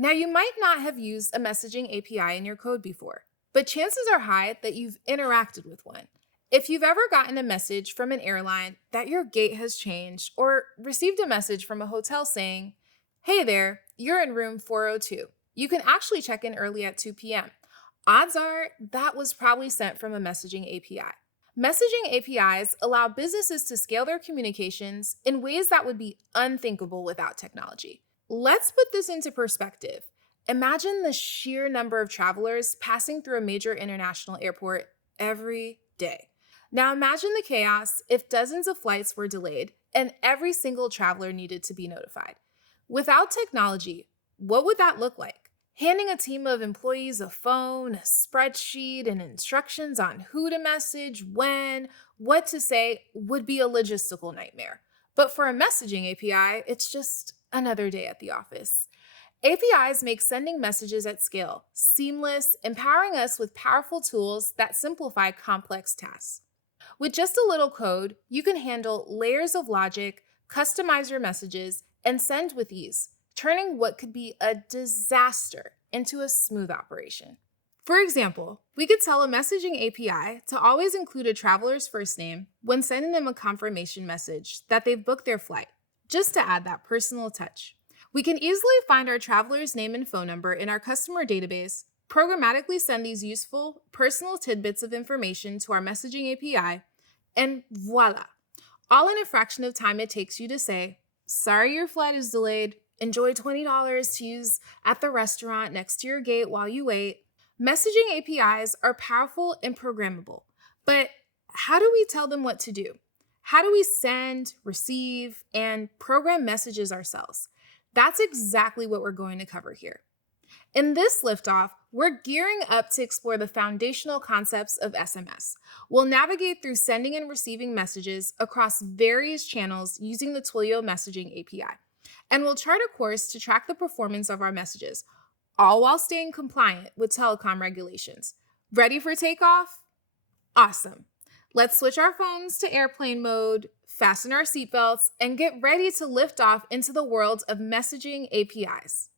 Now, you might not have used a messaging API in your code before, but chances are high that you've interacted with one. If you've ever gotten a message from an airline that your gate has changed, or received a message from a hotel saying, "Hey there, you're in room 402. You can actually check in early at 2 p.m." Odds are that was probably sent from a messaging API. Messaging APIs allow businesses to scale their communications in ways that would be unthinkable without technology. Let's put this into perspective. Imagine the sheer number of travelers passing through a major international airport every day. Now imagine the chaos if dozens of flights were delayed and every single traveler needed to be notified. Without technology, what would that look like? Handing a team of employees a phone, a spreadsheet, and instructions on who to message, when, what to say would be a logistical nightmare. But for a messaging API, it's just another day at the office. APIs make sending messages at scale seamless, empowering us with powerful tools that simplify complex tasks. With just a little code, you can handle layers of logic, customize your messages, and send with ease, turning what could be a disaster into a smooth operation. For example, we could tell a messaging API to always include a traveler's first name when sending them a confirmation message that they've booked their flight, just to add that personal touch. We can easily find our traveler's name and phone number in our customer database, programmatically send these useful, personal tidbits of information to our messaging API, and voila! All in a fraction of time it takes you to say, "Sorry your flight is delayed. Enjoy $20 to use at the restaurant next to your gate while you wait." Messaging APIs are powerful and programmable, but how do we tell them what to do? How do we send, receive, and program messages ourselves? That's exactly what we're going to cover here. In this liftoff, we're gearing up to explore the foundational concepts of SMS. We'll navigate through sending and receiving messages across various channels using the Twilio Messaging API. And we'll chart a course to track the performance of our messages, all while staying compliant with telecom regulations. Ready for takeoff? Awesome. Let's switch our phones to airplane mode, fasten our seatbelts, and get ready to lift off into the world of messaging APIs.